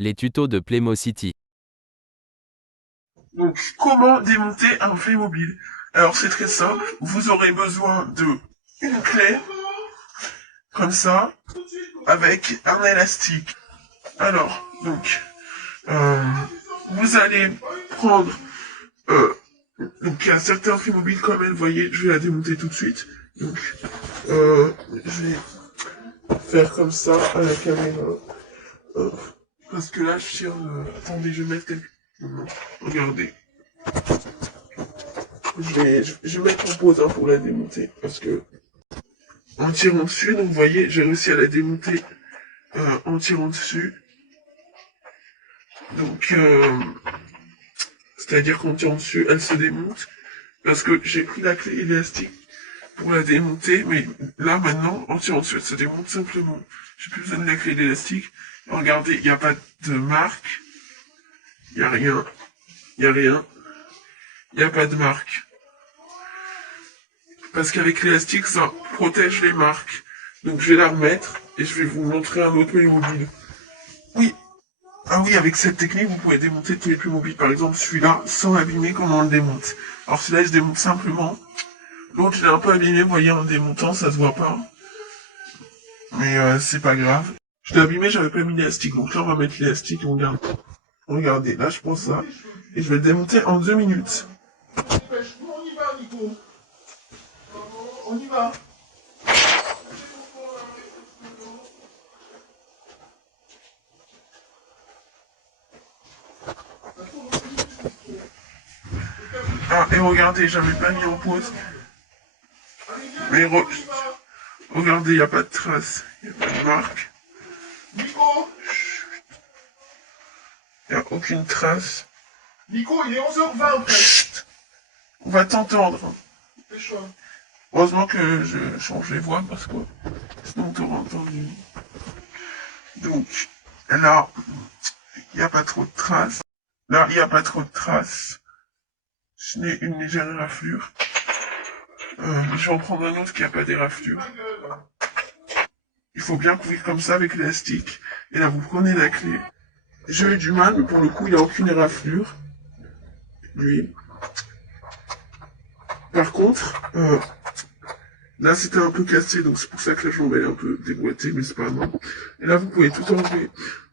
Les tutos de Playmocity. Donc, comment démonter un Playmobil? Alors, c'est très simple. Vous aurez besoin de une clé, comme ça, avec un élastique. Alors, donc, euh, vous allez prendre, euh, donc, il y a certains Playmobil comme elle, vous voyez, je vais la démonter tout de suite. Donc, je vais faire comme ça à la caméra. Euh, parce que là, je tire attendez, je vais mettre quelque... Non, regardez. Je vais mettre en pause hein, pour la démonter. Parce que en tirant dessus, donc vous voyez, j'ai réussi à la démonter en tirant dessus. Donc, c'est-à-dire qu'en tirant dessus, elle se démonte. Parce que j'ai pris la clé élastique pour la démonter. Mais là, maintenant, en tirant dessus, elle se démonte simplement. J'ai plus besoin de la clé élastique. Regardez, il n'y a pas de marque. Il n'y a rien. Il n'y a rien. Il n'y a pas de marque. Parce qu'avec l'élastique, ça protège les marques. Donc je vais la remettre et je vais vous montrer un autre Playmobil. Oui, ah oui, avec cette technique, vous pouvez démonter tous les Playmobil. Par exemple, celui-là, sans abîmer, comment on le démonte. Alors celui-là, il se démonte simplement. L'autre, il est un peu abîmé, vous voyez, en le démontant, ça se voit pas. Mais c'est pas grave. Je l'ai abîmé, j'avais pas mis l'élastique. Donc là, on va mettre l'élastique et on regarde. Regardez, là, je prends ça. Et je vais le démonter en 2 minutes. On y va, Nico. On y va. Ah, et regardez, j'avais pas mis en pause. Mais regardez, il n'y a pas de trace, il n'y a pas de marque. Nico, il n'y a aucune trace. Nico, il est 11h20 presque. On va t'entendre. C'est chaud. Heureusement que je change les voix parce que sinon on t'aurait entendu. Donc, là, il n'y a pas trop de traces. Là, il n'y a pas trop de traces. Ce n'est une légère raflure. Je vais en prendre un autre qui n'a pas des raflures. Il faut bien couvrir comme ça avec l'élastique. Et là, vous prenez la clé. J'ai eu du mal, mais pour le coup, il n'a aucune éraflure. Lui. Par contre, là, c'était un peu cassé, donc c'est pour ça que la jambe est un peu déboîtée, mais c'est pas grave. Et là, vous pouvez tout enlever.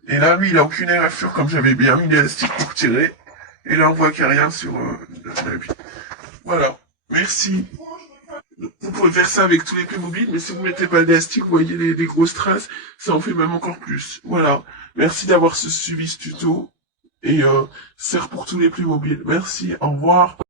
Et là, lui, il a aucune éraflure, comme j'avais bien mis l'élastique pour tirer. Et là, on voit qu'il n'y a rien sur la vie. Voilà. Merci. Vous pouvez faire ça avec tous les Playmobil, mais si vous mettez pas d'élastique, vous voyez les grosses traces, ça en fait même encore plus. Voilà. Merci d'avoir suivi ce tuto. Et sert pour tous les Playmobil. Merci, au revoir.